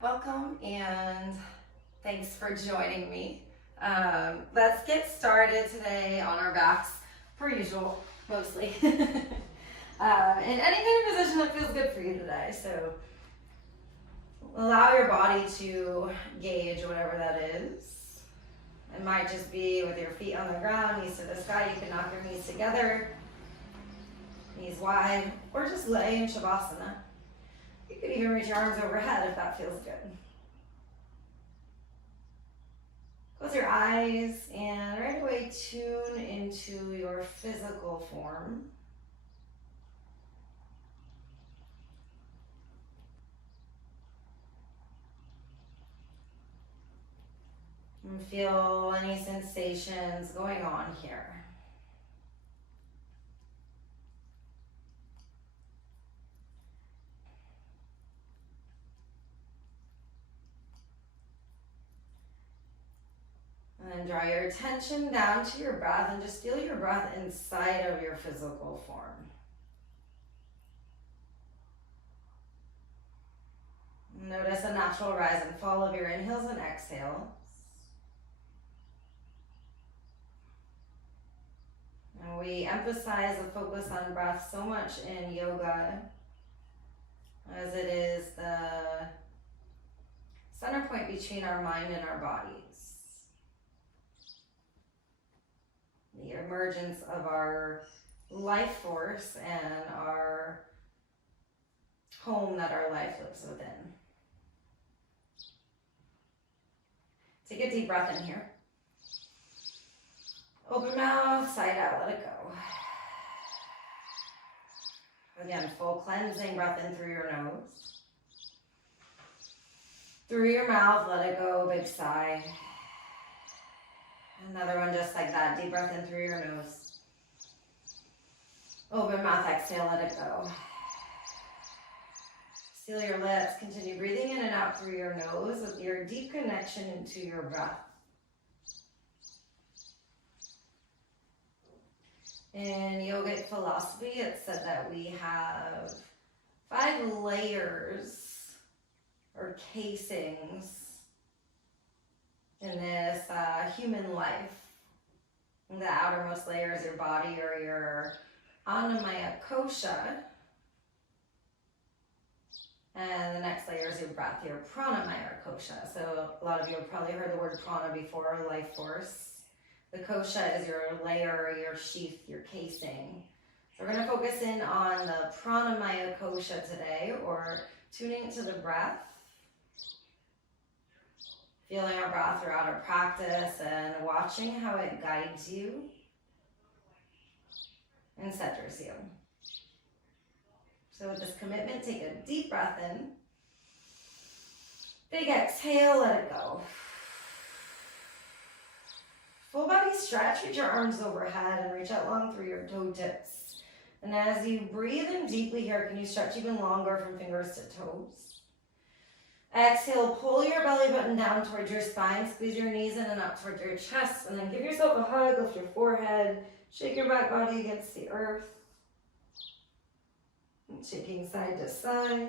Welcome and thanks for joining me. Let's get started today on our backs, per usual, mostly. In any kind of position that feels good for you today. So allow your body to gauge whatever that is. It might just be with your feet on the ground, knees to the sky. You can knock your knees together, knees wide, or just lay in Shavasana. You could even reach your arms overhead if that feels good. Close your eyes and right away tune into your physical form. And feel any sensations going on here. And then draw your attention down to your breath and just feel your breath inside of your physical form. Notice a natural rise and fall of your inhales and exhales. And we emphasize the focus on breath so much in yoga, as it is the center point between our mind and our bodies. The emergence of our life force and our home that our life lives within. Take a deep breath in here. Open mouth, side out, let it go. Again, full cleansing breath in through your nose. Through your mouth, let it go, big sigh. Another one just like that, deep breath in through your nose. Open mouth, exhale, let it go. Seal your lips, continue breathing in and out through your nose with your deep connection into your breath. In yogic philosophy, it's said that we have 5 layers or casings in this human life. And the outermost layer is your body or your Pranamaya Kosha. And the next layer is your breath, your Pranamaya Kosha. So a lot of you have probably heard the word prana before, life force. The kosha is your layer, your sheath, your casing. So we're going to focus in on the Pranamaya Kosha today, or tuning to the breath. Feeling our breath throughout our practice and watching how it guides you and centers you. So with this commitment, take a deep breath in. Big exhale, let it go. Full body stretch, reach your arms overhead and reach out long through your toe tips. And as you breathe in deeply here, can you stretch even longer from fingers to toes? Exhale, pull your belly button down towards your spine, squeeze your knees in and up towards your chest, and then give yourself a hug, lift your forehead, shake your back body against the earth. And shaking side to side.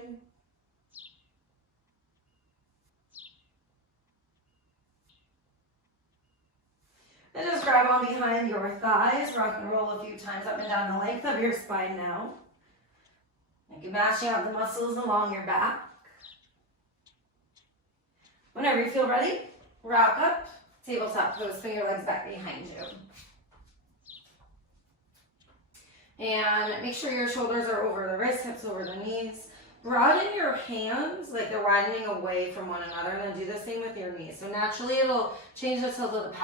And just grab on behind your thighs, rock and roll a few times up and down the length of your spine now. And you're mashing out the muscles along your back. Whenever you feel ready, rock up, tabletop pose, swing your legs back behind you. And make sure your shoulders are over the wrists, hips over the knees. Broaden your hands like they're widening away from one another, and then do the same with your knees. So naturally it'll change the tilt of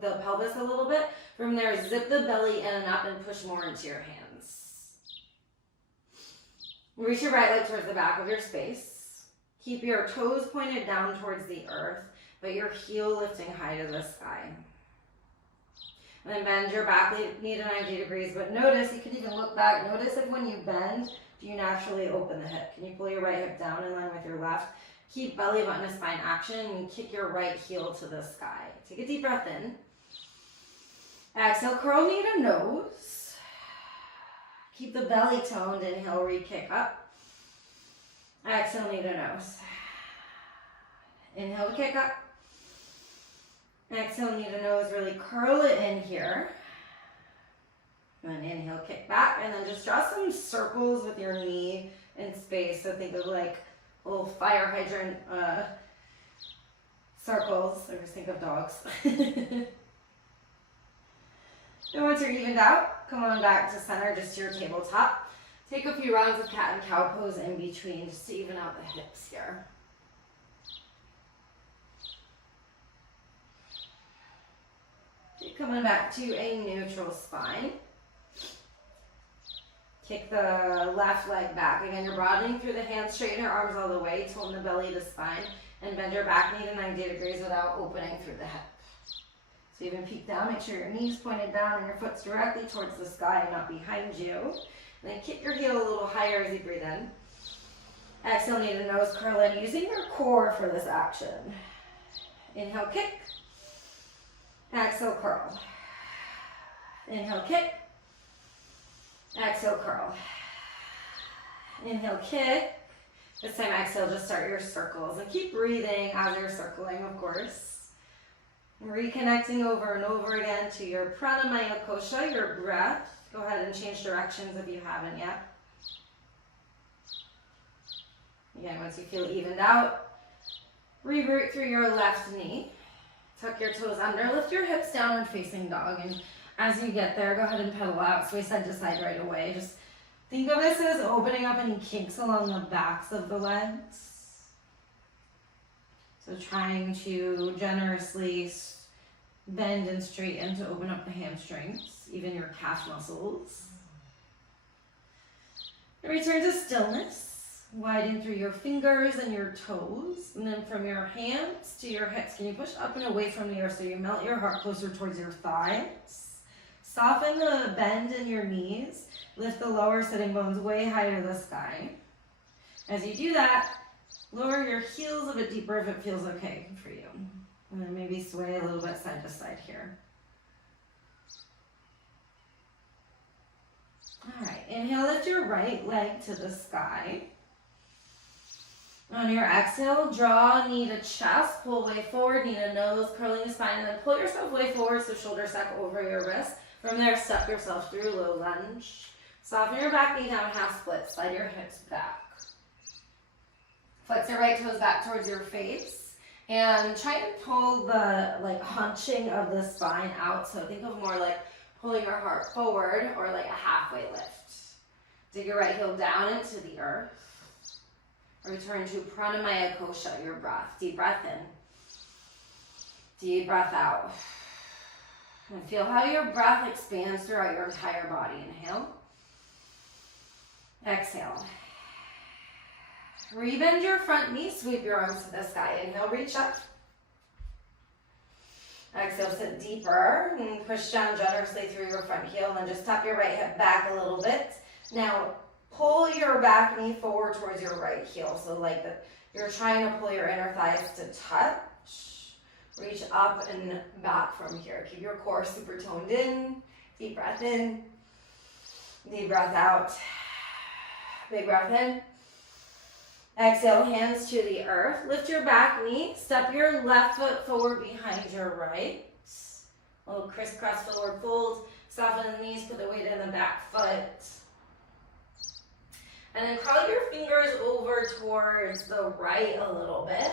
the pelvis a little bit. From there, zip the belly in and up and push more into your hands. Reach your right leg towards the back of your space. Keep your toes pointed down towards the earth, but your heel lifting high to the sky. And then bend your back knee to 90 degrees, but notice, you can even look back, notice if when you bend, do you naturally open the hip? Can you pull your right hip down in line with your left? Keep belly button to spine action and kick your right heel to the sky. Take a deep breath in. Exhale, curl knee to nose. Keep the belly toned, inhale, re-kick up. Exhale, knee to nose. Inhale to kick up. Exhale, knee to nose, really curl it in here. And then inhale, kick back, and then just draw some circles with your knee in space. So think of like little fire hydrant circles. I just think of dogs. And once you're evened out, come on back to center, just to your tabletop. Take a few rounds of cat and cow pose in between, just to even out the hips here. Coming back to a neutral spine. Kick the left leg back. Again, you're broadening through the hands, straighten your arms all the way, tone the belly to spine, and bend your back knee to 90 degrees without opening through the hip. So even peek down, make sure your knee's pointed down and your foot's directly towards the sky and not behind you. And then kick your heel a little higher as you breathe in. Exhale, knee to nose, curl in, using your core for this action. Inhale, kick. Exhale, curl. Inhale, kick. Exhale, curl. Inhale, kick. This time, exhale, just start your circles. And keep breathing as you're circling, of course. Reconnecting over and over again to your Pranamaya Kosha, your breath. Go ahead and change directions if you haven't yet. Again, once you feel evened out, reroot through your left knee. Tuck your toes under, lift your hips, downward facing dog, and as you get there, go ahead and pedal out, sway side to side right away. Just think of this as opening up any kinks along the backs of the legs. So trying to generously bend and straighten to open up the hamstrings, even your calf muscles. And return to stillness. Widen through your fingers and your toes, and then from your hands to your hips, can you push up and away from the earth so you melt your heart closer towards your thighs? Soften the bend in your knees. Lift the lower sitting bones way high to the sky. As you do that, lower your heels a bit deeper if it feels okay for you. And then maybe sway a little bit side to side here. All right, inhale, lift your right leg to the sky. On your exhale, draw knee to chest, pull way forward, knee to nose, curling the spine, and then pull yourself way forward so shoulder stack over your wrist. From there, step yourself through low lunge. Soften your back knee down, half split, slide your hips back. Flex your right toes back towards your face, and try and pull the hunching of the spine out. So think of more like pulling your heart forward or like a halfway lift. Dig your right heel down into the earth. Return to Pranamaya Kosha, your breath. Deep breath in. Deep breath out. And feel how your breath expands throughout your entire body. Inhale. Exhale. Rebend your front knee, sweep your arms to the sky. Inhale, reach up. Exhale, sit deeper and push down generously through your front heel. And then just tap your right hip back a little bit. Now, pull your back knee forward towards your right heel. So like you're trying to pull your inner thighs to touch. Reach up and back from here. Keep your core super toned in. Deep breath in. Deep breath out. Big breath in. Exhale, hands to the earth. Lift your back knee. Step your left foot forward behind your right. A little crisscross forward fold. Soften the knees, put the weight in the back foot. And then curl your fingers over towards the right a little bit.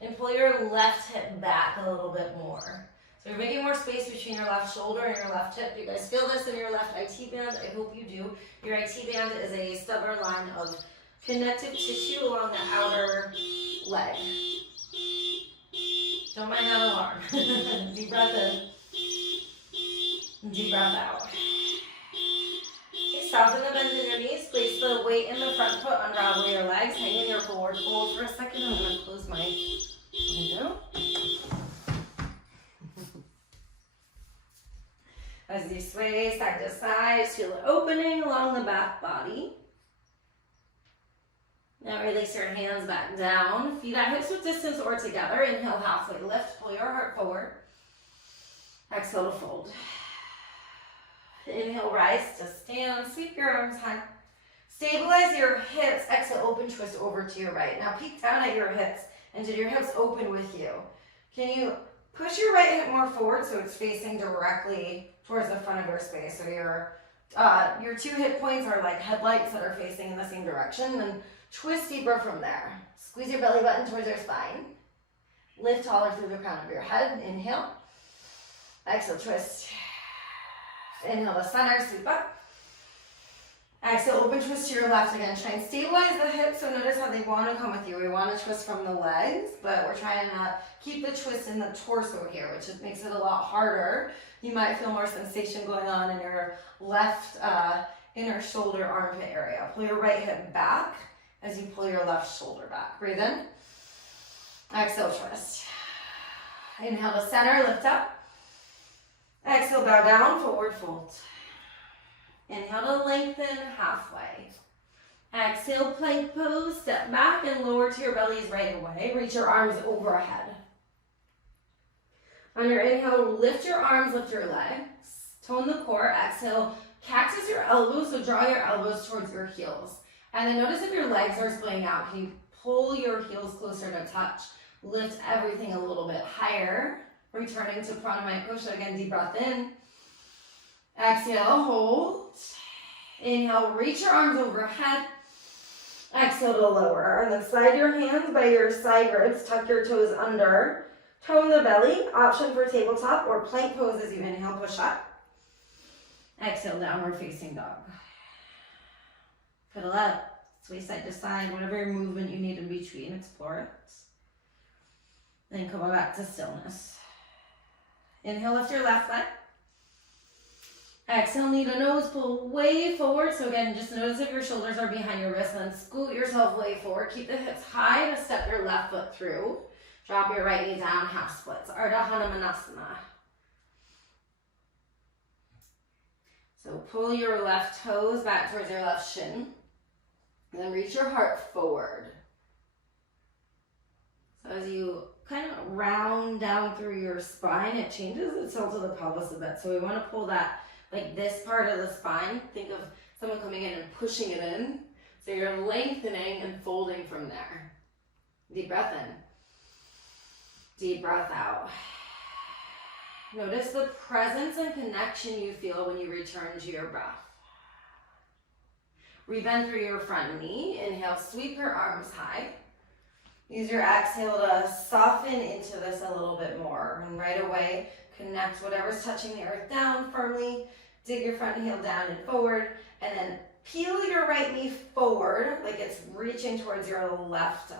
And pull your left hip back a little bit more. So you're making more space between your left shoulder and your left hip. You guys feel this in your left IT band? I hope you do. Your IT band is a stubborn line of connective tissue along the outer leg. Don't mind that alarm. Deep breath in. Deep breath out. Okay, soften the bend in your knees. Place the weight in the front foot. Unravel your legs. Hang in your forward fold for a second. I'm going to close my window. As you sway side to side, feel it opening along the back body. Now release your hands back down. Feet at hips width distance or together. Inhale, halfway lift. Pull your heart forward. Exhale to fold. Inhale, rise to stand. Sweep your arms high. Stabilize your hips. Exhale, open twist over to your right. Now peek down at your hips. And did your hips open with you? Can you push your right hip more forward so it's facing directly towards the front of your space? So your 2 hip points are like headlights that are facing in the same direction. Then twist deeper from there. Squeeze your belly button towards your spine. Lift taller through the crown of your head. Inhale. Exhale, twist. Inhale to center, sweep up. Exhale, open twist to your left again. Try and stabilize the hips. So notice how they want to come with you. We want to twist from the legs, but we're trying to keep the twist in the torso here, which just makes it a lot harder. You might feel more sensation going on in your left inner shoulder armpit area. Pull your right hip back as you pull your left shoulder back. Breathe in. Exhale, twist. Inhale to center, lift up. Exhale, bow down, forward fold. Inhale to lengthen halfway. Exhale, plank pose, step back and lower to your bellies right away. Reach your arms overhead. On your inhale, lift your arms, lift your legs. Tone the core. Exhale, cactus your elbows, so draw your elbows towards your heels. And then notice if your legs are splaying out, can you pull your heels closer to touch? Lift everything a little bit higher. Returning to Pranamaya Kosha. Again, deep breath in. Exhale, hold. Inhale, reach your arms overhead. Exhale to lower. And then slide your hands by your side ribs. Tuck your toes under. Tone the belly. Option for tabletop or plank pose as you inhale, push up. Exhale, downward facing dog. Fiddle up. Sway side to side. Whatever movement you need in between, explore it. Then come back to stillness. Inhale, lift your left leg. Exhale, knee to nose, pull way forward. So again, just notice if your shoulders are behind your wrists, then scoot yourself way forward. Keep the hips high to step your left foot through. Drop your right knee down, half splits. Ardha Hanumanasana. So pull your left toes back towards your left shin. And then reach your heart forward. So as you kind of round down through your spine, it changes the tilt of the pelvis a bit. So we want to pull that, like this part of the spine. Think of someone coming in and pushing it in. So you're lengthening and folding from there. Deep breath in. Deep breath out. Notice the presence and connection you feel when you return to your breath. Rebend through your front knee. Inhale, sweep your arms high. Use your exhale to soften into this a little bit more. And right away, connect whatever's touching the earth down firmly. Dig your front heel down and forward. And then peel your right knee forward like it's reaching towards your left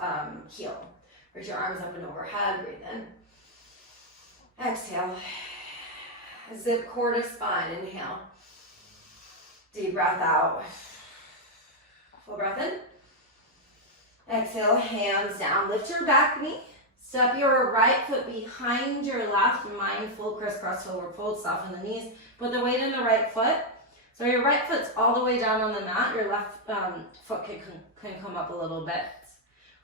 heel. Reach your arms up and overhead. Breathe in. Exhale. Zip core to spine. Inhale. Deep breath out. Full breath in. Exhale, hands down. Lift your back knee. Step your right foot behind your left. Mindful crisscross forward fold. Soften the knees. Put the weight in the right foot. So your right foot's all the way down on the mat. Your left foot can come up a little bit.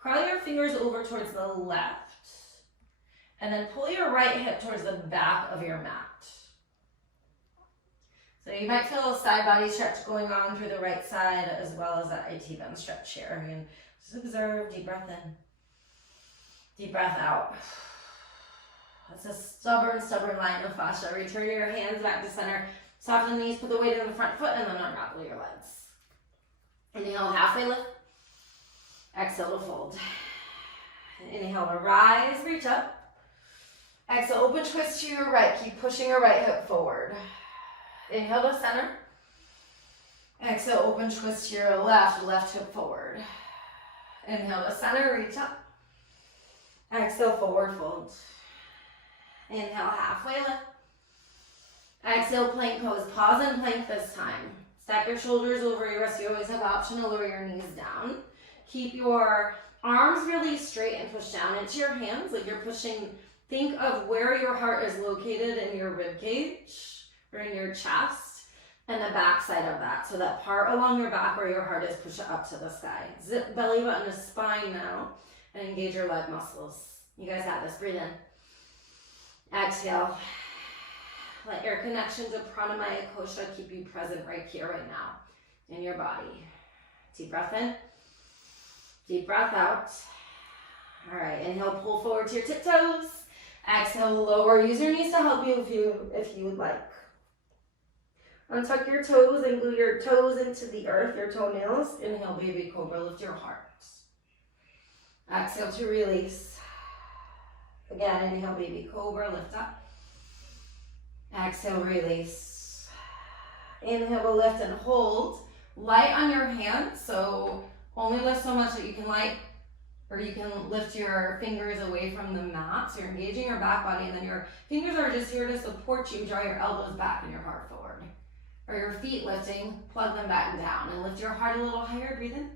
Curl your fingers over towards the left. And then pull your right hip towards the back of your mat. So you might feel a side body stretch going on through the right side as well as that IT bend stretch here. And just observe, deep breath in. Deep breath out. That's a stubborn line of fascia. Return your hands back to center. Soften the knees, put the weight in the front foot, and then unravel your legs. Inhale, halfway lift. Exhale to fold. Inhale to rise, reach up. Exhale, open twist to your right. Keep pushing your right hip forward. Inhale to center. Exhale, open twist to your left hip forward. Inhale to center, reach up. Exhale, forward fold. Inhale, halfway lift. Exhale, plank pose. Pause and plank this time. Stack your shoulders over your wrists. You always have option to lower your knees down. Keep your arms really straight and push down into your hands like you're pushing. Think of where your heart is located in your rib cage or in your chest and the back side of that. So that part along your back where your heart is, push it up to the sky. Zip belly button to spine now and engage your leg muscles. You guys got this. Breathe in. Exhale. Let your connection to Pranamaya Kosha keep you present right here, right now in your body. Deep breath in. Deep breath out. All right, inhale, pull forward to your tiptoes. Exhale, lower. Use your knees to help you if you would like. Untuck your toes and glue your toes into the earth, your toenails. Inhale, baby cobra, lift your heart. Exhale to release. Again, inhale, baby cobra, lift up. Exhale, release. Inhale, lift and hold. Light on your hands, so only lift so much that you can you can lift your fingers away from the mat. So you're engaging your back body, and then your fingers are just here to support you. Draw your elbows back and your heart forward. Or your feet lifting, plug them back down and lift your heart a little higher. Breathe in.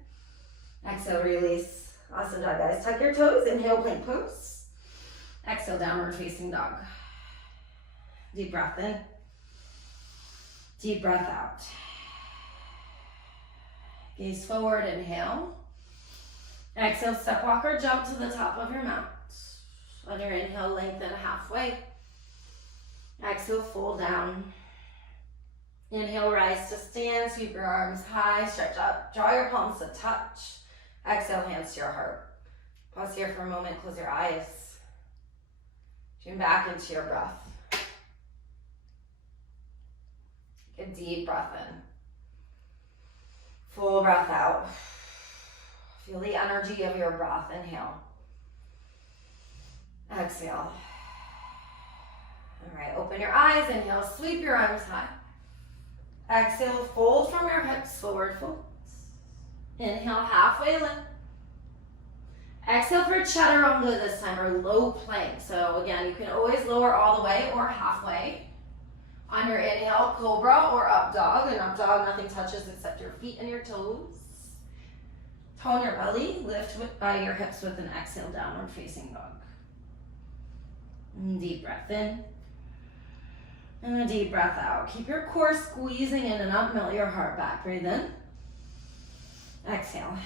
Exhale, release. Awesome job, guys. Tuck your toes. Inhale, plank pose. Exhale, downward facing dog. Deep breath in. Deep breath out. Gaze forward, inhale. Exhale, step, walk, or jump to the top of your mat. On your inhale, lengthen halfway. Exhale, fold down. Inhale, rise to stand, sweep your arms high, stretch up, draw your palms to touch. Exhale, hands to your heart. Pause here for a moment, close your eyes. Tune back into your breath. Take a deep breath in. Full breath out. Feel the energy of your breath. Inhale. Exhale. All right, open your eyes. Inhale, sweep your arms high. Exhale, fold from your hips, forward fold. Inhale, halfway lift. Exhale for chaturanga this time, or low plank. So again, you can always lower all the way or halfway. On your inhale, cobra or up dog. In up dog, nothing touches except your feet and your toes. Tone your belly, lift by your hips with an exhale, downward facing dog. And deep breath in. And a deep breath out. Keep your core squeezing in and up, melt your heart back. Breathe in. Exhale.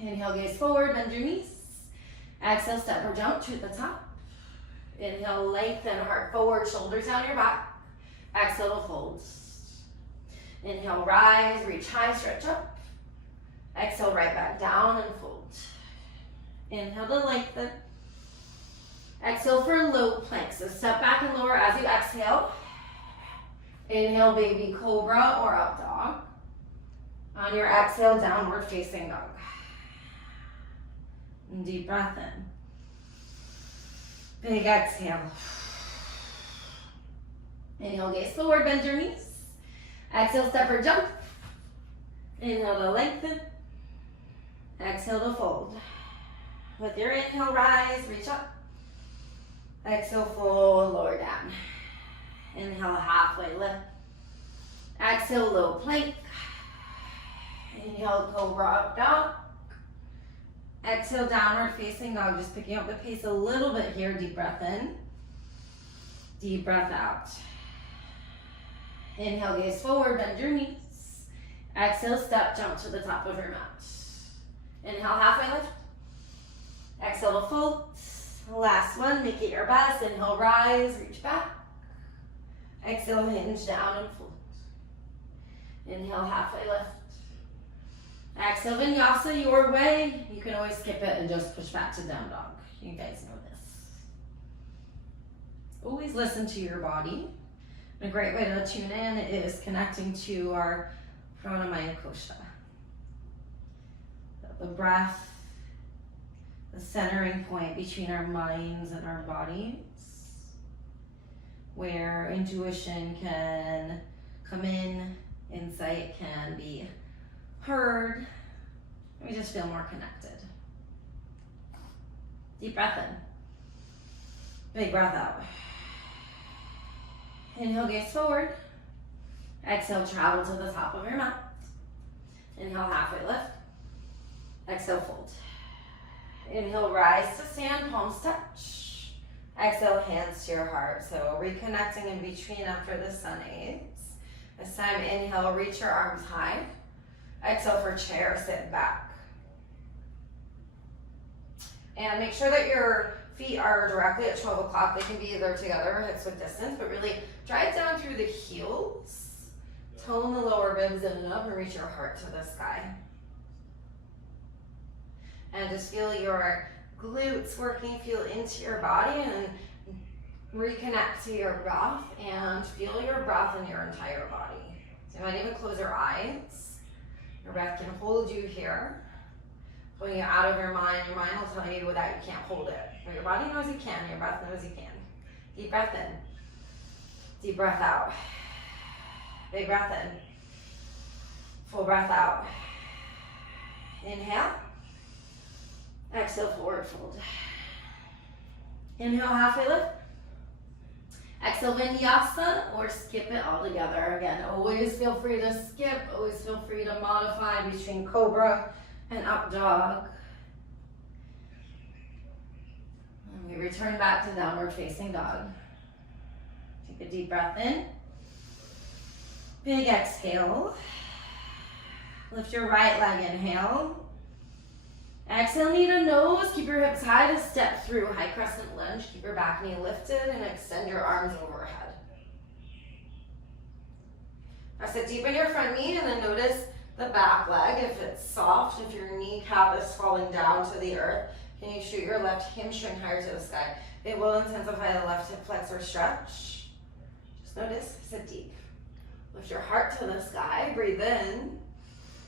Inhale, gaze forward, bend your knees. Exhale, step or jump to the top. Inhale, lengthen, heart forward, shoulders down your back. Exhale to fold. Inhale, rise, reach high, stretch up. Exhale, right back down and fold. Inhale to lengthen. Exhale for low plank. So step back and lower as you exhale. Inhale, baby cobra or up dog. On your exhale, downward facing dog. And deep breath in. Big exhale. Inhale, gaze forward, bend your knees. Exhale, step or jump. Inhale to lengthen. Exhale to fold. With your inhale, rise, reach up. Exhale, fold, lower down. Inhale, halfway lift. Exhale, low plank. Inhale, cobra up dog. Exhale, downward facing dog. Just picking up the pace a little bit here. Deep breath in. Deep breath out. Inhale, gaze forward, bend your knees. Exhale, step, jump to the top of your mat. Inhale, halfway lift. Exhale to fold. Last one, make it your best. Inhale, rise, reach back. Exhale, hinge down and fold. Inhale, halfway lift. Exhale, vinyasa your way. You can always skip it and just push back to down dog. You guys know this. Always listen to your body. And a great way to tune in is connecting to our Pranamaya Kosha. The breath, the centering point between our minds and our bodies, where intuition can come in, insight can be heard, and we just feel more connected. Deep breath in. Big breath out. Inhale, gaze forward. Exhale, travel to the top of your mat. Inhale, halfway lift. Exhale, fold. Inhale, rise to stand, palms touch. Exhale, hands to your heart. So reconnecting in between after the sun aids. This time, inhale, reach your arms high. Exhale for chair, sit back. And make sure that your feet are directly at 12 o'clock. They can be either together or hips with distance, but really drive down through the heels. Tone the lower ribs in and up and reach your heart to the sky. And just feel your glutes working, feel into your body, and reconnect to your breath and feel your breath in your entire body. So you might even close your eyes. Your breath can hold you here. Pulling you out of your mind will tell you that you can't hold it. But your body knows you can, your breath knows you can. Deep breath in. Deep breath out. Big breath in. Full breath out. Inhale. Exhale, forward fold. Inhale, halfway lift. Exhale, vinyasa, or skip it all together. Again, always feel free to skip, always feel free to modify between cobra and up dog. And we return back to downward facing dog. Take a deep breath in. Big exhale. Lift your right leg, inhale. Exhale, knee to nose. Keep your hips high to step through. High crescent lunge. Keep your back knee lifted and extend your arms overhead. Now sit deep in your front knee and then notice the back leg. If it's soft, if your kneecap is falling down to the earth, can you shoot your left hamstring higher to the sky? It will intensify the left hip flexor stretch. Just notice, sit deep. Lift your heart to the sky. Breathe in.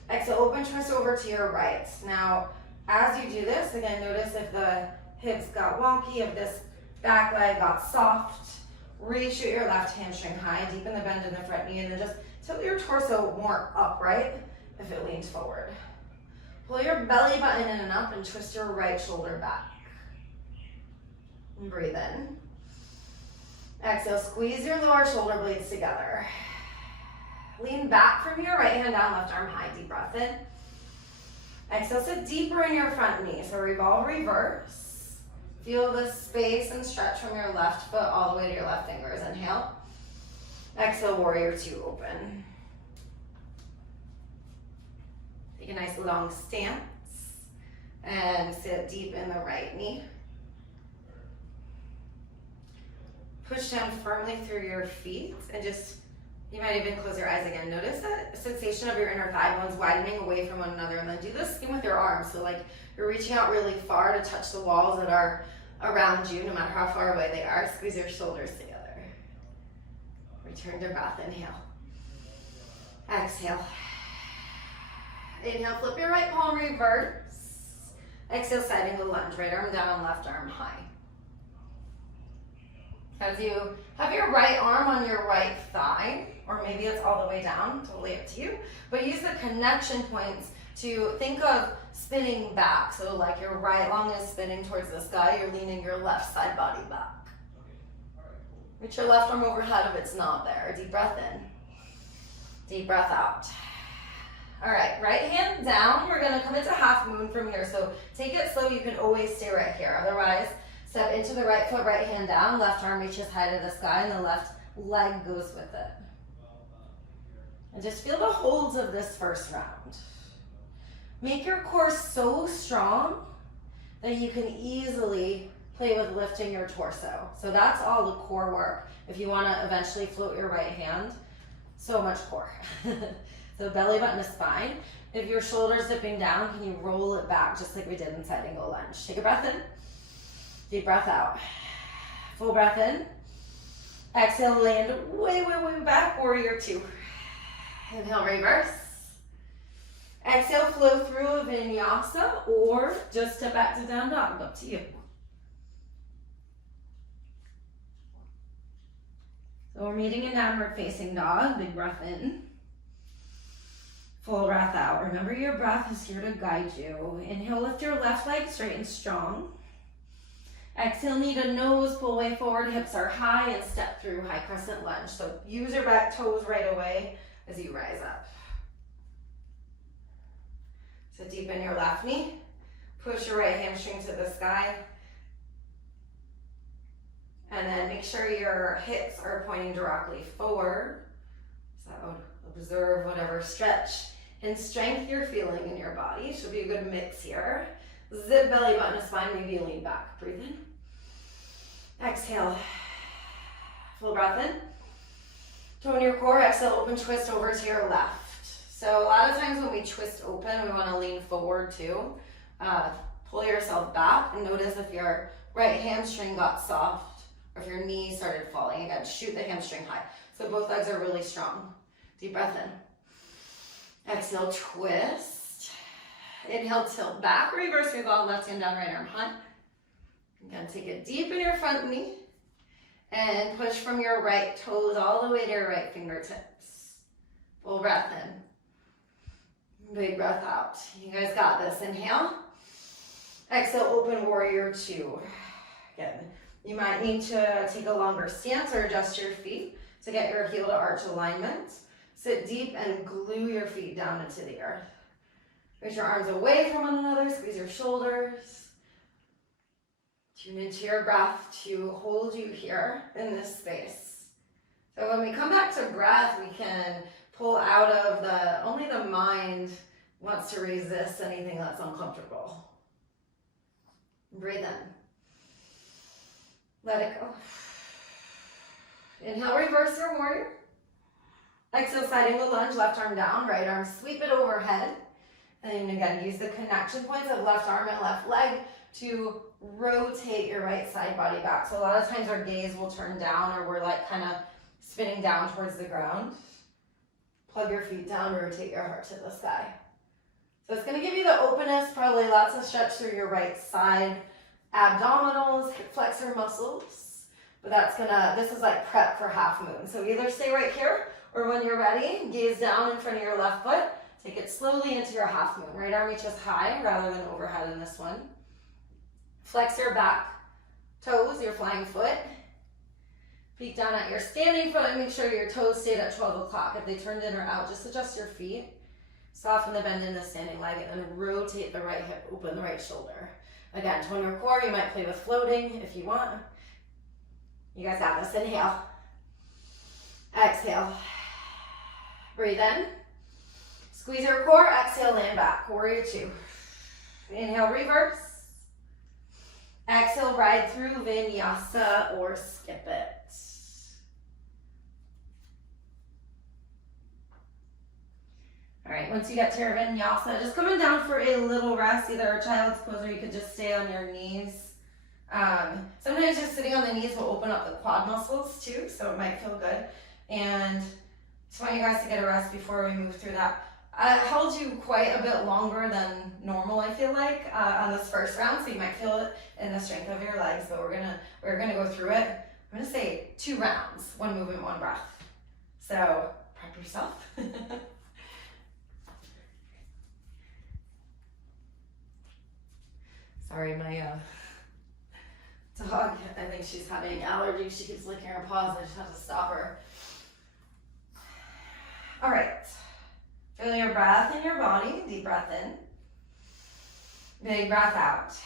Exhale, open twist over to your right. Now, as you do this, again, notice if the hips got wonky, if this back leg got soft. Reshoot your left hamstring high, deepen the bend in the front knee, and then just tilt your torso more upright if it leans forward. Pull your belly button in and up and twist your right shoulder back. And breathe in. Exhale, squeeze your lower shoulder blades together. Lean back from your right hand down, left arm high, deep breath in. Exhale, sit deeper in your front knee. So revolve, reverse. Feel the space and stretch from your left foot all the way to your left fingers. Inhale. Exhale, warrior two, open. Take a nice long stance and sit deep in the right knee. Push down firmly through your feet and just, you might even close your eyes again. Notice that sensation of your inner thigh bones widening away from one another, and then do the same with your arms. So like you're reaching out really far to touch the walls that are around you, no matter how far away they are. Squeeze your shoulders together. Return to breath, inhale. Exhale. Inhale, flip your right palm, reverse. Exhale, side angle lunge, right arm down, left arm high. As you have your right arm on your right thigh, or maybe it's all the way down, totally up to you, but use the connection points to think of spinning back. So like your right lung is spinning towards the sky, you're leaning your left side body back. Reach your left arm overhead if it's not there. Deep breath in. Deep breath out. All right, right hand down. We're gonna come into half moon from here. So take it slow, you can always stay right here. Otherwise, step into the right foot, right hand down, left arm reaches high to the sky, and the left leg goes with it. And just feel the holds of this first round. Make your core so strong that you can easily play with lifting your torso. So that's all the core work. If you want to eventually float your right hand, so much core. So belly button to spine. If your shoulder's dipping down, can you roll it back just like we did in side angle lunge? Take a breath in. Deep breath out. Full breath in. Exhale, land way, way, way back, warrior two. Inhale, reverse. Exhale, flow through a vinyasa, or just step back to down dog, up to you. So we're meeting in downward facing dog, big breath in. Full breath out. Remember your breath is here to guide you. Inhale, lift your left leg straight and strong. Exhale, knee to nose, pull way forward, hips are high, and step through high crescent lunge. So use your back toes right away as you rise up. So deepen your left knee, push your right hamstring to the sky, and then make sure your hips are pointing directly forward. So observe whatever stretch and strength you're feeling in your body. Should be a good mix here. Zip belly button to spine, maybe lean back. Breathe in. Exhale. Full breath in. Tone your core. Exhale, open twist over to your left. So a lot of times when we twist open, we want to lean forward too. pull yourself back and notice if your right hamstring got soft or if your knee started falling. Again, shoot the hamstring high. So both legs are really strong. Deep breath in. Exhale, twist. Inhale, tilt back, reverse revolve, left hand down, right arm high. Again, take it deep in your front knee and push from your right toes all the way to your right fingertips. Full breath in. Big breath out. You guys got this. Inhale. Exhale, open warrior two. Again, you might need to take a longer stance or adjust your feet to get your heel to arch alignment. Sit deep and glue your feet down into the earth. Reach your arms away from one another, squeeze your shoulders. Tune into your breath to hold you here in this space. So when we come back to breath, we can pull out of only the mind wants to resist anything that's uncomfortable. Breathe in. Let it go. Inhale, reverse your warrior. Exhale, side angle lunge, left arm down, right arm, sweep it overhead. And again, use the connection points of left arm and left leg to rotate your right side body back. So a lot of times our gaze will turn down or we're like kind of spinning down towards the ground. Plug your feet down, rotate your heart to the sky. So it's going to give you the openness, probably lots of stretch through your right side, abdominals, hip flexor muscles. But this is like prep for half moon. So either stay right here or when you're ready, gaze down in front of your left foot. Take it slowly into your half moon. Right arm reaches high rather than overhead in this one. Flex your back toes, your flying foot. Feet down at your standing foot and make sure your toes stayed at 12 o'clock. If they turned in or out, just adjust your feet. Soften the bend in the standing leg and then rotate the right hip, open the right shoulder. Again, tone your core. You might play with floating if you want. You guys got this. Inhale. Exhale. Breathe in. Squeeze your core. Exhale, land back. Warrior two. Inhale, reverse. Exhale, ride through vinyasa or skip it. All right, once you get to your vinyasa, just coming down for a little rest, either a child's pose or you could just stay on your knees. Sometimes just sitting on the knees will open up the quad muscles too, so it might feel good. And just want you guys to get a rest before we move through that. I held you quite a bit longer than normal, I feel like, on this first round, so you might feel it in the strength of your legs, but we're gonna go through it. I'm gonna say 2 rounds, 1 movement, 1 breath. So prep yourself. Sorry, my dog, I think she's having allergies. She keeps licking her paws. I just have to stop her. All right. Feel your breath in your body. Deep breath in. Big breath out.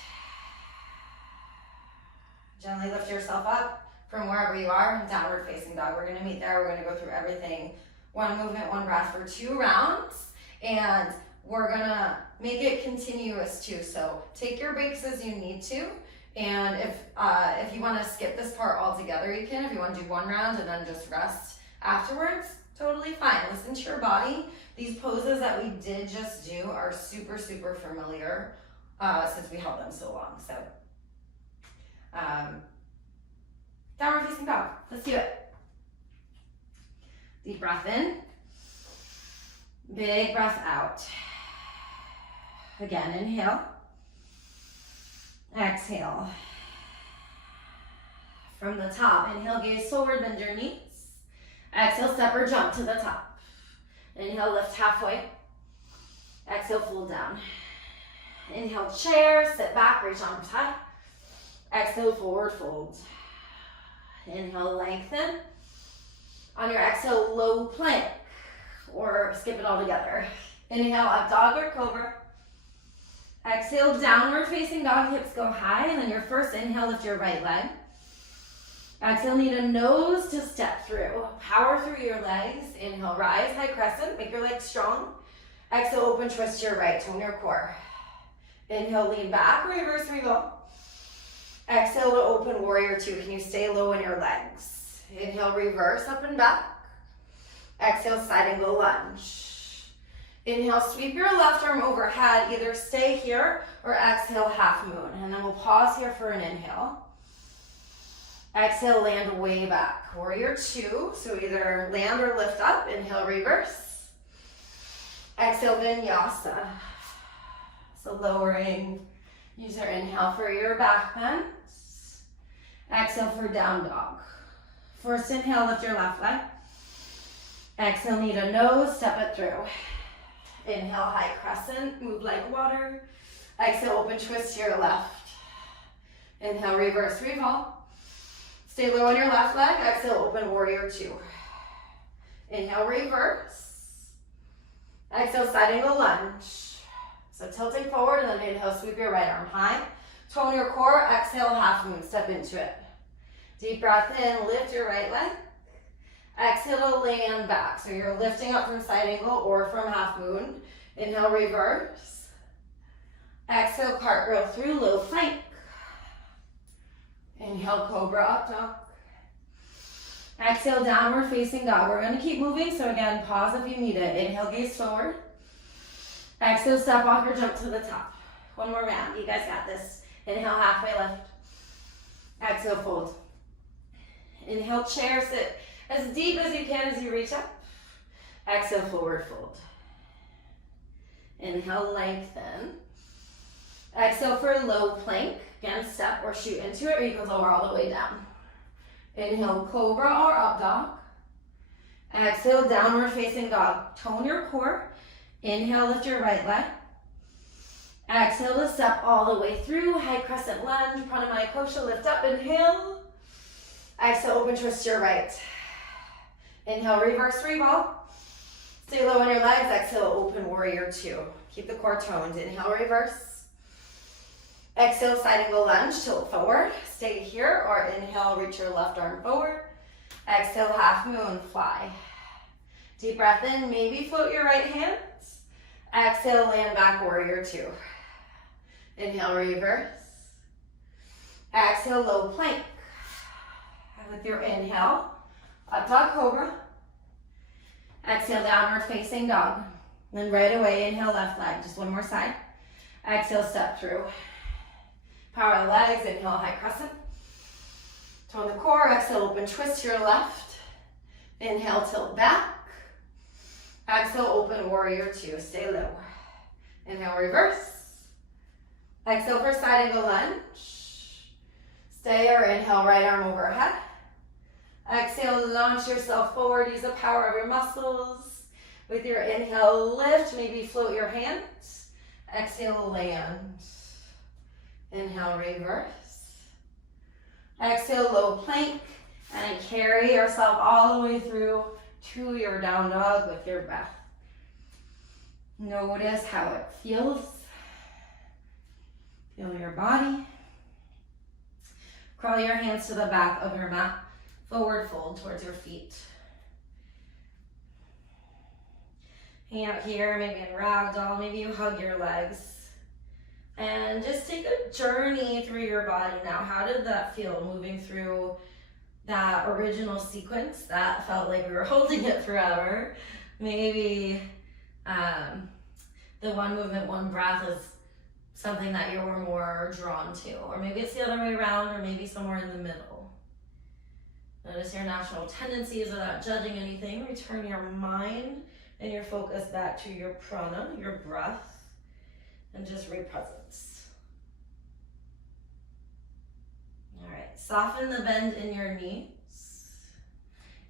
Gently lift yourself up from wherever you are. Downward facing dog. We're going to meet there. We're going to go through everything. 1 movement, 1 breath for 2 rounds. And we're going to make it continuous too. So take your breaks as you need to. And if you want to skip this part altogether, you can. If you want to do 1 round and then just rest afterwards, totally fine. Listen to your body. These poses that we did just do are super, super familiar since we held them so long. So downward facing dog. Let's do it. Deep breath in. Big breath out. Again, inhale. Exhale. From the top, inhale, gaze forward, bend your knees. Exhale, step or jump to the top. Inhale, lift halfway. Exhale, fold down. Inhale, chair, sit back, reach arms high. Exhale, forward fold. Inhale, lengthen. On your exhale, low plank, or skip it all together. Inhale, up dog or cobra. Exhale, downward facing dog, hips go high, and then your first inhale, lift your right leg. Exhale, need a nose to step through. Power through your legs. Inhale, rise, high crescent, make your legs strong. Exhale, open, twist to your right, tone your core. Inhale, lean back, reverse revolve. Exhale to open warrior two. Can you stay low in your legs? Inhale, reverse, up and back. Exhale, side angle lunge. Inhale, sweep your left arm overhead. Either stay here or exhale, half moon. And then we'll pause here for an inhale. Exhale, land way back. Warrior two. So either land or lift up. Inhale, reverse. Exhale, vinyasa. So lowering. Use your inhale for your back bends. Exhale for down dog. First inhale, lift your left leg. Exhale, knee to nose, step it through. Inhale, high crescent, move like water. Exhale, open twist to your left. Inhale, reverse revolve. Stay low on your left leg. Exhale, open warrior two. Inhale, reverse. Exhale, side angle lunge. So tilting forward, and then inhale, sweep your right arm high. Tone your core. Exhale, half moon, step into it. Deep breath in, lift your right leg. Exhale to land back. So you're lifting up from side angle or from half moon. Inhale, reverse. Exhale, cartwheel through, low plank. Inhale, cobra up dog. Exhale, downward facing dog. We're gonna keep moving, so again, pause if you need it. Inhale, gaze forward. Exhale, step off or jump to the top. One more round, you guys got this. Inhale, halfway lift. Exhale, fold. Inhale, chair, sit as deep as you can as you reach up. Exhale, forward fold. Inhale, lengthen. Exhale for low plank. Again, step or shoot into it, or you can lower all the way down. Inhale, cobra or up dog. Exhale, downward facing dog. Tone your core. Inhale, lift your right leg. Exhale to step all the way through. High crescent lunge, Pranamaya Kosha, lift up, inhale. Exhale, open twist to your right. Inhale, reverse revolve. Stay low on your legs. Exhale, open warrior two. Keep the core toned. Inhale, reverse. Exhale, side angle lunge, tilt forward. Stay here, or inhale, reach your left arm forward. Exhale, half moon, fly. Deep breath in, maybe float your right hands. Exhale, land back, warrior two. Inhale, reverse. Exhale, low plank. And with your inhale, up dog cobra. Exhale, downward facing dog. Then right away, inhale, left leg. Just one more side. Exhale, step through. Power the legs, inhale, high crescent. Tone the core, exhale, open twist to your left. Inhale, tilt back. Exhale, open warrior two, stay low. Inhale, reverse. Exhale for side angle lunge. Stay or inhale, right arm overhead. Exhale, launch yourself forward, use the power of your muscles. With your inhale, lift, maybe float your hands. Exhale, land. Inhale, reverse. Exhale, low plank, and carry yourself all the way through to your down dog with your breath. Notice how it feels. Feel your body. Crawl your hands to the back of your mat. Forward fold towards your feet. Hang out here, maybe in ragdoll, maybe you hug your legs. And just take a journey through your body now. How did that feel moving through that original sequence that felt like we were holding it forever? Maybe the one movement, one breath is something that you were more drawn to, or maybe it's the other way around, or maybe somewhere in the middle. Notice your natural tendencies without judging anything. Return your mind and your focus back to your prana, your breath, and just re-presence. All right, soften the bend in your knees.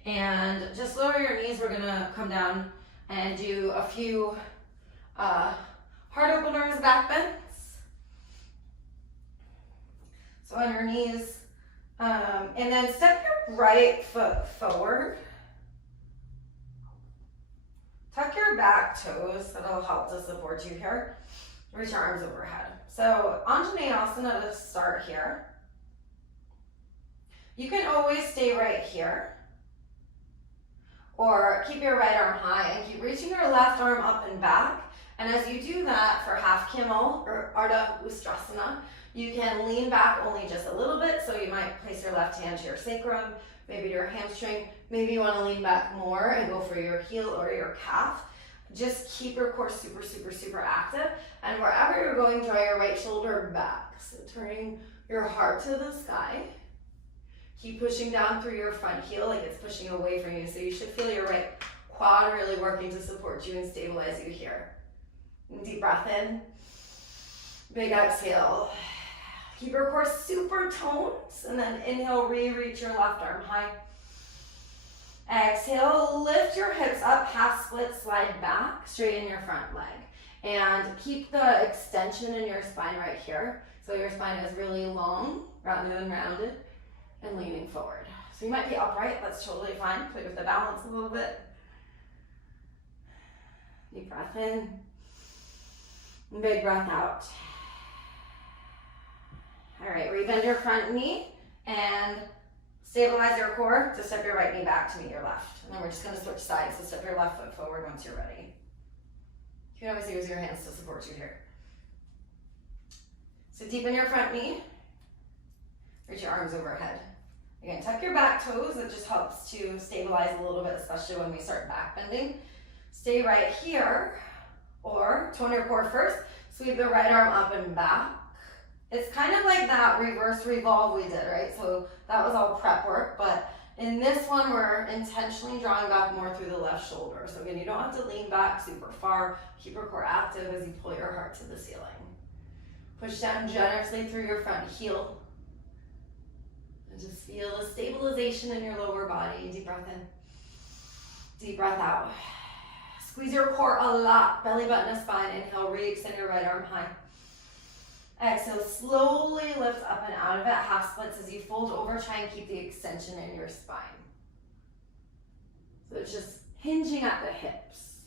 And just lower your knees. We're gonna come down and do a few heart openers, back bends. So on your knees, and then step your right foot forward. Tuck your back toes, that'll help to support you here. Reach your arms overhead. So Anjaneyasana to start here. You can always stay right here, or keep your right arm high and keep reaching your left arm up and back. And as you do that for half camel or Ardha Ustrasana, you can lean back only just a little bit. So you might place your left hand to your sacrum, maybe to your hamstring. Maybe you want to lean back more and go for your heel or your calf. Just keep your core super, super, super active. And wherever you're going, draw your right shoulder back. So turning your heart to the sky. Keep pushing down through your front heel like it's pushing away from you. So you should feel your right quad really working to support you and stabilize you here. And deep breath in. Big exhale. Keep your core super toned. And then inhale, reach your left arm high. Exhale, lift your hips up, half split, slide back, straighten your front leg. And keep the extension in your spine right here. So your spine is really long rather than rounded and leaning forward. So you might be upright, that's totally fine. Play with the balance a little bit. Deep breath in. Big breath out. All right, rebend your front knee and stabilize your core to step your right knee back to meet your left. And then we're just going to switch sides, so step your left foot forward once you're ready. You can always use your hands to support you here. So deepen your front knee. Reach your arms overhead. Again, tuck your back toes. It just helps to stabilize a little bit, especially when we start back bending. Stay right here, or tone your core first. Sweep the right arm up and back. It's kind of like that reverse revolve we did, right? So that was all prep work, but in this one, we're intentionally drawing back more through the left shoulder. So again, you don't have to lean back super far. Keep your core active as you pull your heart to the ceiling. Push down generously through your front heel. And just feel the stabilization in your lower body. Deep breath in. Deep breath out. Squeeze your core a lot. Belly button to spine. Inhale, re-extend your right arm high. Exhale, slowly lift up and out of it, half splits as you fold over, try and keep the extension in your spine. So it's just hinging at the hips.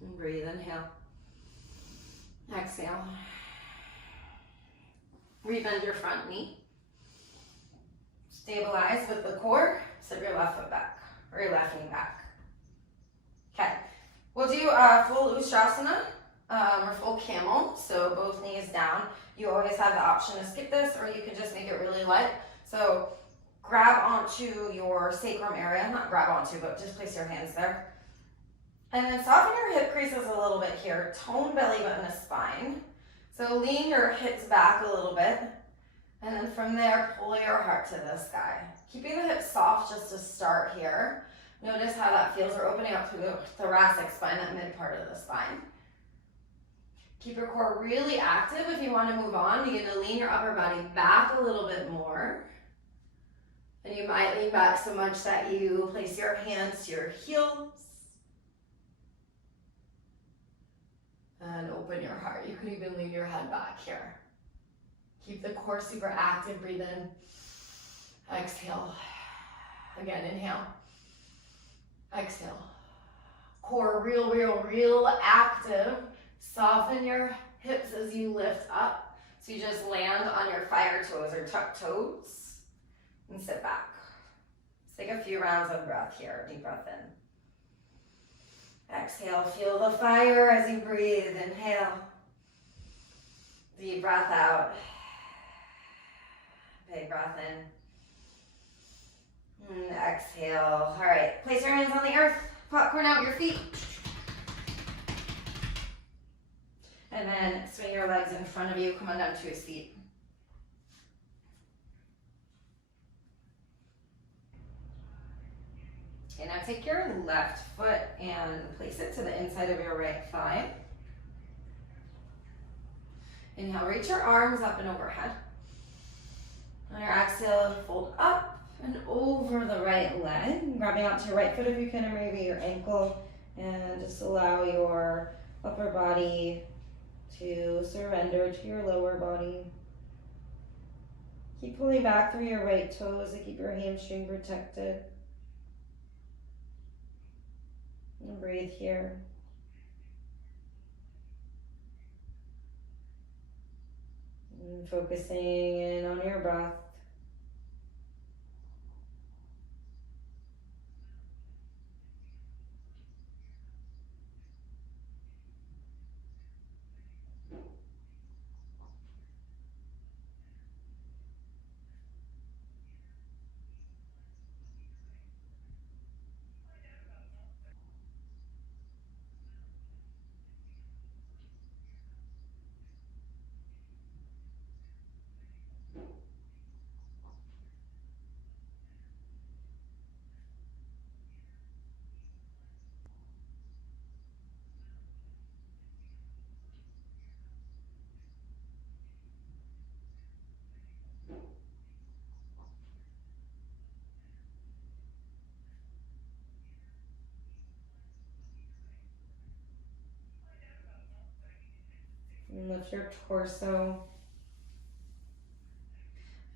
And breathe, inhale. Exhale. Rebend your front knee. Stabilize with the core, step your left foot back, or your left knee back. Okay, we'll do full Ustrasana or full camel, so both knees down. You always have the option to skip this, or you can just make it really light. So grab onto your sacrum area, not grab onto, but just place your hands there. And then soften your hip creases a little bit here. Tone belly button to spine. So lean your hips back a little bit. And then from there, pull your heart to the sky. Keeping the hips soft just to start here. Notice how that feels. We're opening up through the thoracic spine, that mid part of the spine. Keep your core really active. If you want to move on, begin to lean your upper body back a little bit more. And you might lean back so much that you place your hands to your heels. And open your heart. You could even lean your head back here. Keep the core super active. Breathe in. Exhale. Again, inhale. Exhale. Core real active. Soften your hips as you lift up. So you just land on your fire toes or tuck toes and sit back. Let's take a few rounds of breath here. Deep breath in. Exhale. Feel the fire as you breathe. Inhale. Deep breath out. Big breath in. And exhale. All right, place your hands on the earth. Popcorn out your feet. And then swing your legs in front of you. Come on down to his feet. Okay, now take your left foot and place it to the inside of your right thigh. Inhale, reach your arms up and overhead. On your exhale, fold up and over the right leg, grabbing onto your right foot if you can, or maybe your ankle, and just allow your upper body to surrender to your lower body. Keep pulling back through your right toes to keep your hamstring protected. And breathe here. And focusing in on your breath. And lift your torso.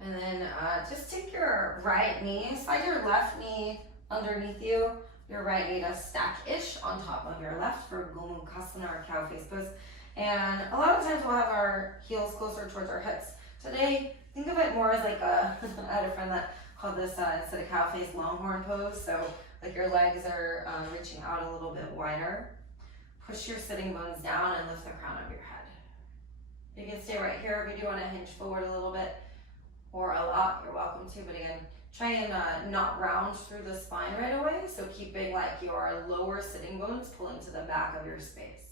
And then just take your right knee, slide your left knee underneath you, your right knee to stack-ish on top of your left for Gomukhasana or cow face pose. And a lot of times we'll have our heels closer towards our hips. Today, think of it more as like a, I had a friend that called this, instead of cow face, longhorn pose. So like your legs are reaching out a little bit wider. Push your sitting bones down and lift the crown of your head. You can stay right here if you do want to hinge forward a little bit or a lot, you're welcome to, but again, try and not round through the spine right away, so keeping like your lower sitting bones pull into the back of your space.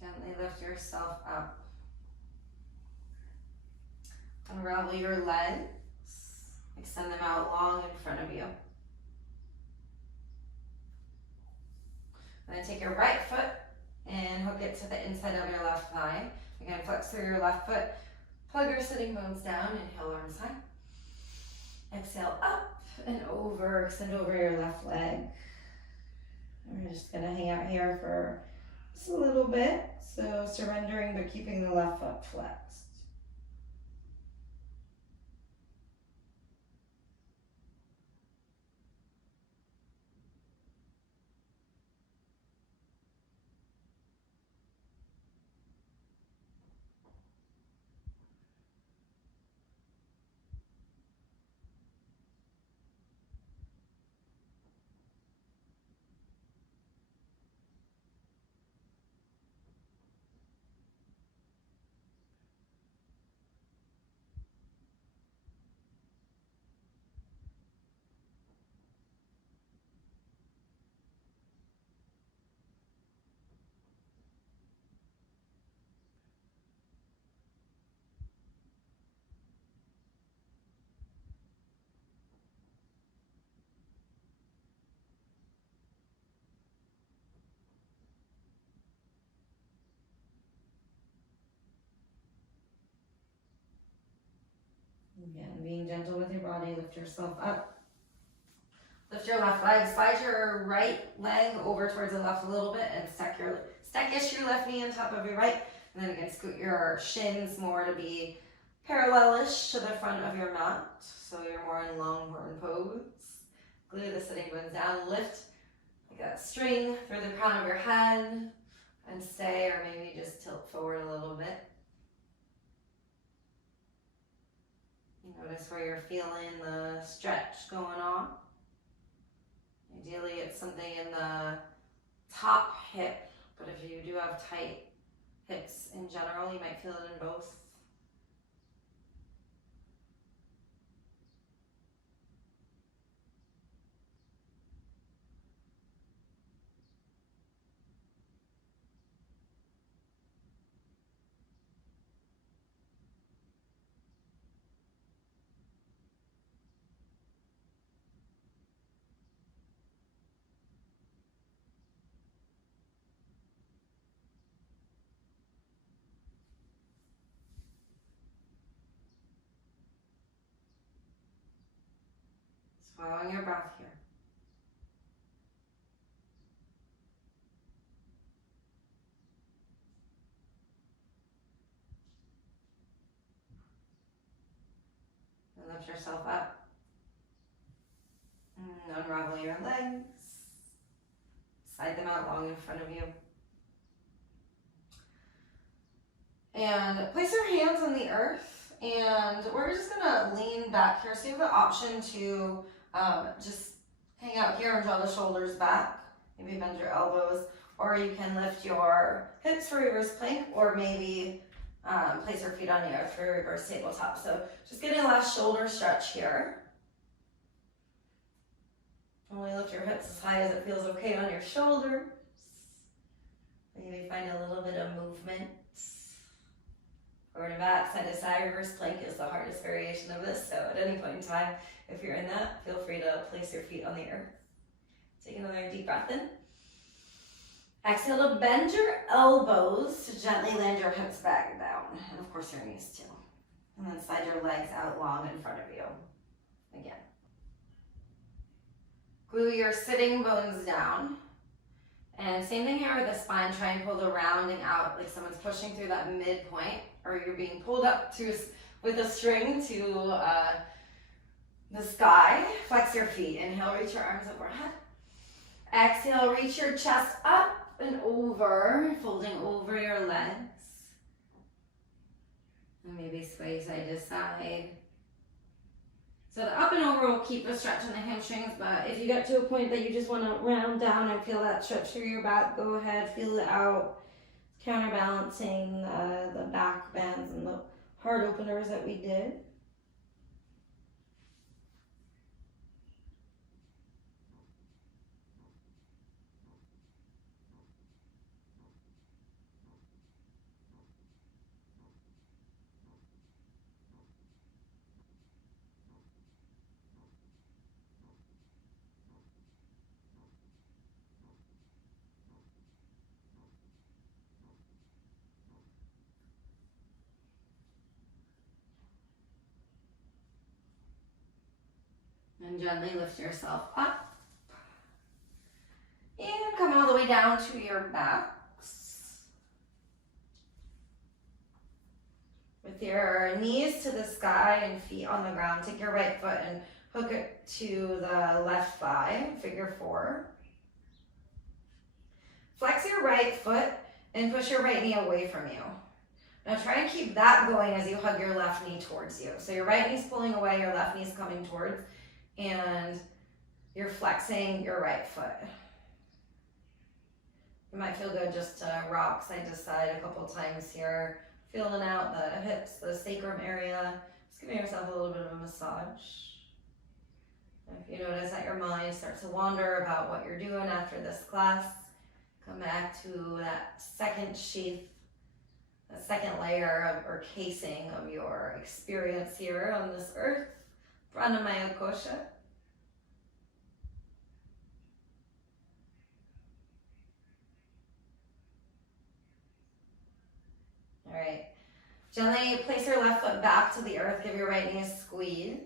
Gently lift yourself up. Unravel your legs. Extend them out long in front of you. And then take your right foot and hook it to the inside of your left thigh. Again, flex through your left foot. Plug your sitting bones down. Inhale, arms high. Exhale, up and over. Extend over your left leg. And we're just going to hang out here for just a little bit. So surrendering, but keeping the left foot flexed. Again, being gentle with your body, lift yourself up. Lift your left leg, slide your right leg over towards the left a little bit and stack-ish your left knee on top of your right. And then again, scoot your shins more to be parallel-ish to the front of your mat. So you're more in longhorn pose. Glue the sitting bones down, lift like a string through the crown of your head and stay, or maybe just tilt forward a little bit. Notice where you're feeling the stretch going on. Ideally, it's something in the top hip, but if you do have tight hips in general, you might feel it in both. Following your breath here. And lift yourself up. And unravel your legs. Slide them out long in front of you. And place your hands on the earth. And we're just gonna lean back here. So you have the option to just hang out here and draw the shoulders back. Maybe bend your elbows. or you can lift your hips for reverse plank, or maybe place your feet on the earth for reverse tabletop. So just getting a last shoulder stretch here. Only lift your hips as high as it feels okay on your shoulders. Maybe find a little bit of movement. Forward and back, side to side, reverse plank is the hardest variation of this. So at any point in time, if you're in that, feel free to place your feet on the earth. Take another deep breath in. Exhale to bend your elbows to gently land your hips back down. And of course your knees too. And then slide your legs out long in front of you. Again. Glue your sitting bones down. And same thing here with the spine. Try and pull the rounding out like someone's pushing through that midpoint, or you're being pulled up to with a string to the sky. Flex your feet. Inhale, reach your arms overhead. Exhale, reach your chest up and over, folding over your legs. And maybe sway side to side. So the up and over will keep a stretch in the hamstrings, but if you get to a point that you just want to round down and feel that stretch through your back, go ahead, feel it out. Counterbalancing the back bends and the heart openers that we did. And gently lift yourself up. And come all the way down to your backs. With your knees to the sky and feet on the ground, take your right foot and hook it to the left thigh, figure four. Flex your right foot and push your right knee away from you. Now try and keep that going as you hug your left knee towards you. So your right knee's pulling away, your left knee's coming towards, and you're flexing your right foot. It might feel good just to rock side to side a couple times here, feeling out the hips, the sacrum area. Just giving yourself a little bit of a massage. If you notice that your mind starts to wander about what you're doing after this class, come back to that second sheath, that second layer of, or casing of your experience here on this earth. Pranamaya Kosha. All right. Gently place your left foot back to the earth. Give your right knee a squeeze.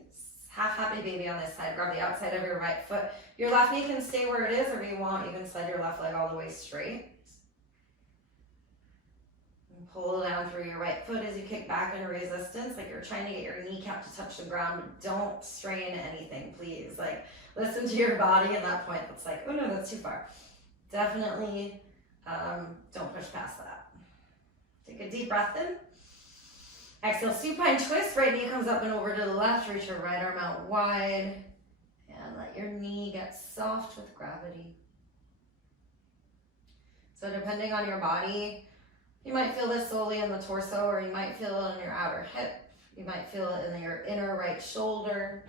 Half happy baby on this side. Grab the outside of your right foot. Your left knee can stay where it is, or if you want, you can slide your left leg all the way straight. And pull down through your right foot as you kick back into resistance, like you're trying to get your kneecap to touch the ground. Don't strain anything, please. Like, listen to your body at that point. That's like, oh no, that's too far. Definitely don't push past that. Take a deep breath in. Exhale, supine twist. Right knee comes up and over to the left. Reach your right arm out wide. And let your knee get soft with gravity. So depending on your body, you might feel this solely in the torso, or you might feel it in your outer hip. You might feel it in your inner right shoulder.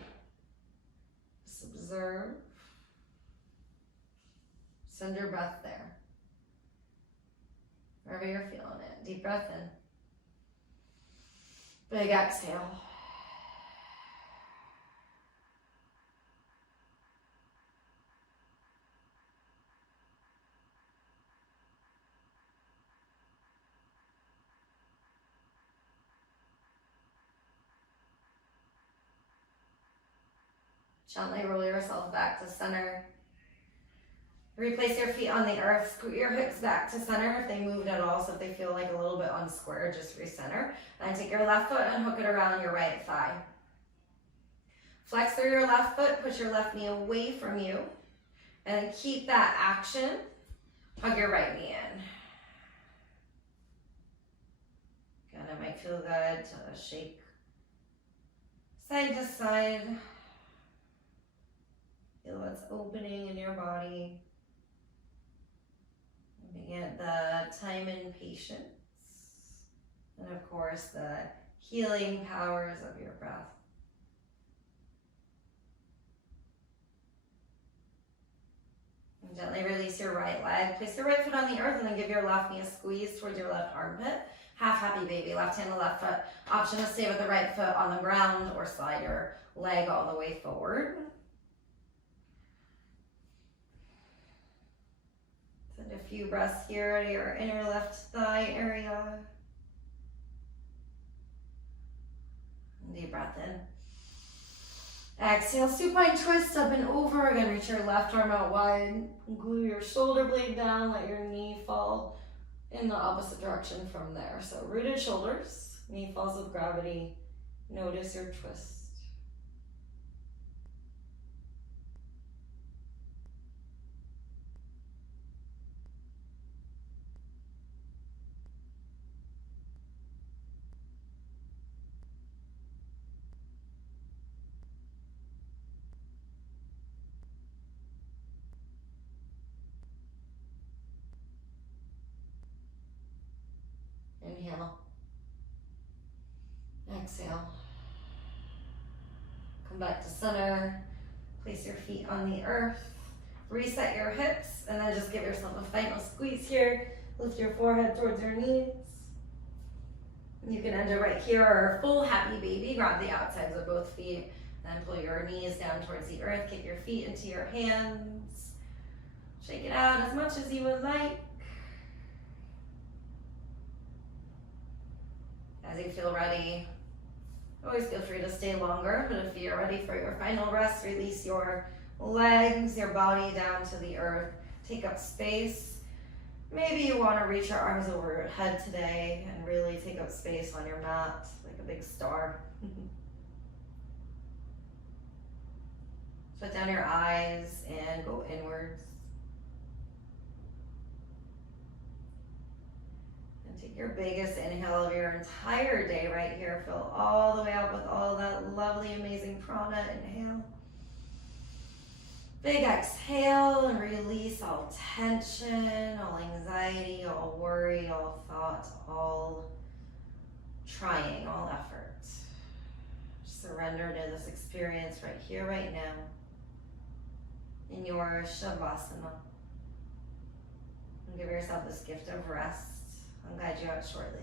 Just observe. Send your breath there. Wherever you're feeling it. Deep breath in. Big exhale. Gently roll yourself back to center. Replace your feet on the earth. Scoot your hips back to center if they moved at all. So if they feel like a little bit unsquare, just recenter. And take your left foot and hook it around your right thigh. Flex through your left foot. Push your left knee away from you. And keep that action. Hug your right knee in. Again, it might feel good to shake side to side. Feel what's opening in your body. And the time and patience. And of course, the healing powers of your breath. And gently release your right leg. Place your right foot on the earth and then give your left knee a squeeze towards your left armpit. Half happy baby. Left hand to left foot. Option to stay with the right foot on the ground or slide your leg all the way forward. Send a few breaths here to your inner left thigh area. Deep breath in. Exhale, supine twist up and over. Again, reach your left arm out wide. Glue your shoulder blade down. Let your knee fall in the opposite direction from there. So rooted shoulders. Knee falls with gravity. Notice your twist. Inhale. Exhale. Come back to center. Place your feet on the earth. Reset your hips and then just give yourself a final squeeze here. Lift your forehead towards your knees. You can end it right here or full happy baby. Grab the outsides of both feet. Then pull your knees down towards the earth. Kick your feet into your hands. Shake it out as much as you would like. As you feel ready, always feel free to stay longer, but if you're ready for your final rest, release your legs, your body down to the earth. Take up space. Maybe you want to reach your arms over your head today and really take up space on your mat like a big star. Shut down your eyes and go inwards. And take your biggest inhale of your entire day right here. Fill all the way up with all that lovely, amazing prana. Inhale. Big exhale and release all tension, all anxiety, all worry, all thought, all trying, all effort. Surrender to this experience right here, right now, in your Shavasana. And give yourself this gift of rest. I'll guide you out shortly.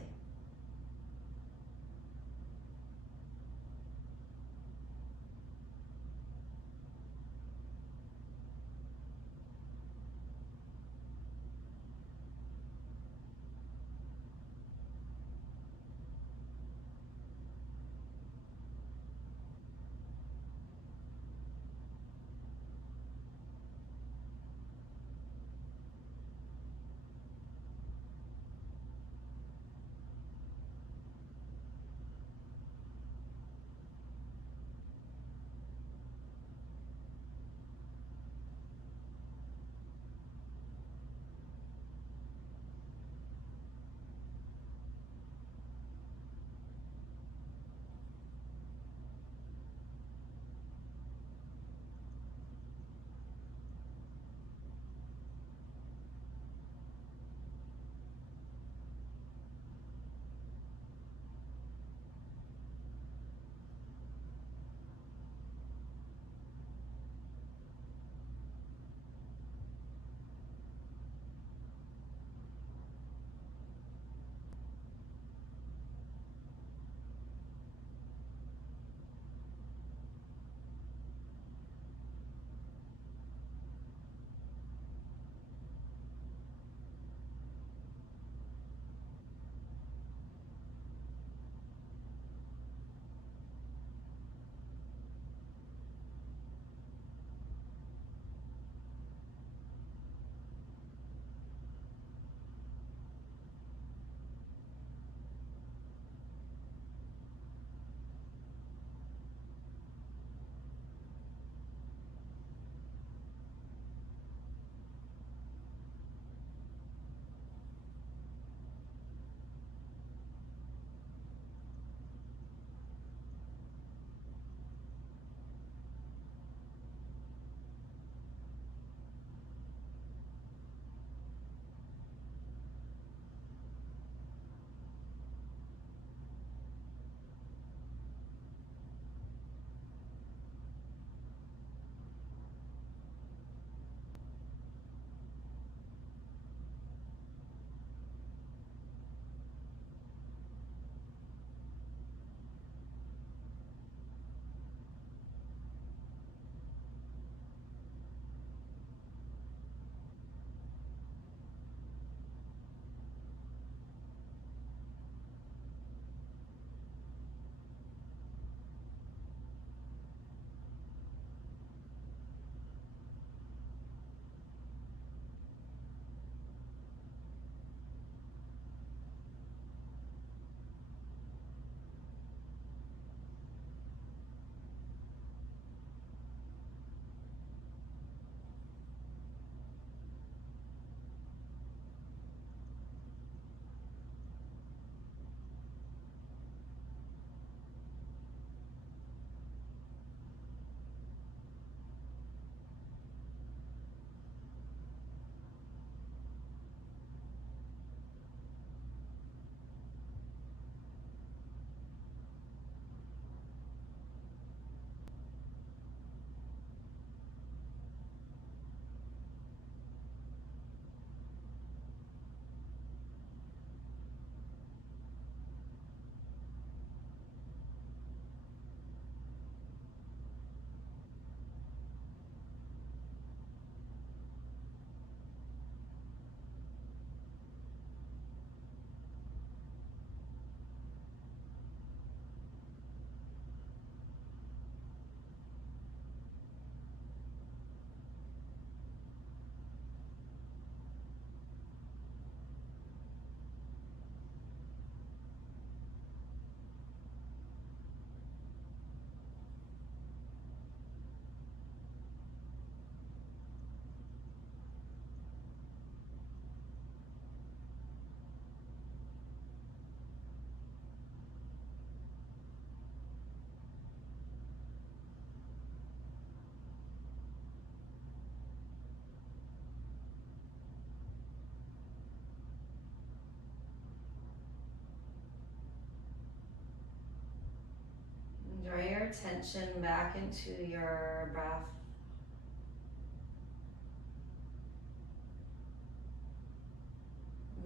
your attention back into your breath.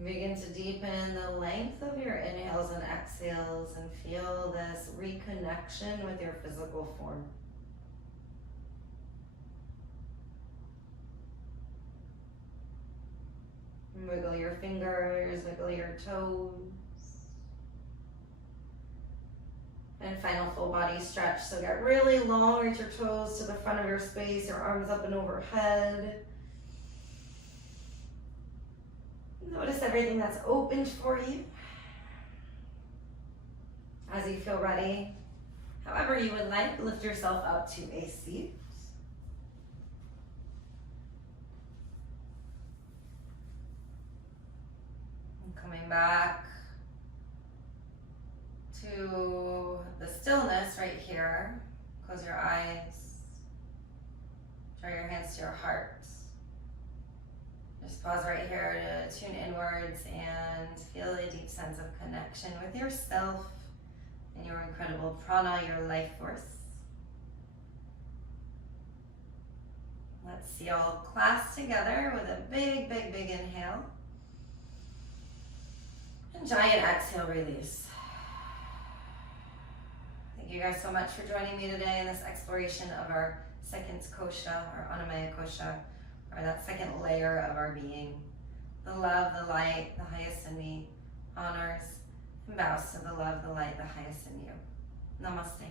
Begin to deepen the length of your inhales and exhales and feel this reconnection with your physical form. Wiggle your fingers, wiggle your toes. And final full body stretch. So get really long, reach your toes to the front of your space, your arms up and overhead. Notice everything that's opened for you. As you feel ready, however you would like, lift yourself up to a seat. And coming back to the stillness right here. Close your eyes. Draw your hands to your heart. Just pause right here to tune inwards and feel a deep sense of connection with yourself and your incredible prana, your life force. Let's see all class together with a big, big, big inhale. And giant exhale, release. Thank you guys so much for joining me today in this exploration of our second kosha, or Pranamaya Kosha, or that second layer of our being. The love, the light, the highest in me honors and bows to the love, the light, the highest in you. Namaste.